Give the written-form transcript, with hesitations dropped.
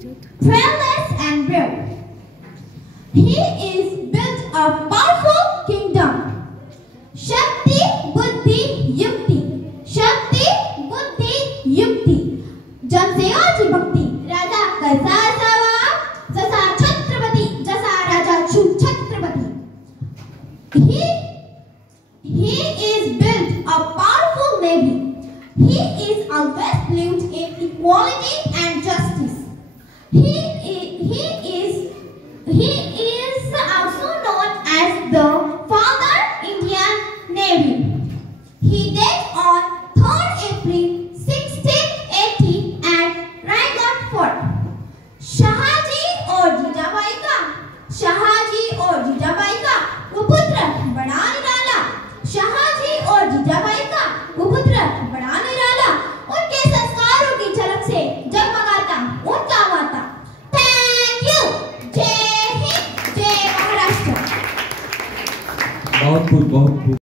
fearless and brave. He is built a powerful kingdom. Shakti, Buddhi, Yukti. Shakti, Buddhi, Yukti. जनसेवाची भक्ती. राजा कसा असावा? जसा छत्रपती, जसा राजा Chhatrapati. He is built a powerful navy. He is always believed in equality and justice. He is also known as the Father Indian Navy. He died on 3rd April 1680 at Raigad Fort. Shahaji और जीजाबाई का वो पुत्र बड़ा निराला. शाहजी और जीजाबाई का वो पुत्र बड़ा निराला. उनके संस्कारों की झलक से जगमगाता उनका माता. Thank you. जय हिंद, जय महाराष्ट्र. बहुत खूब.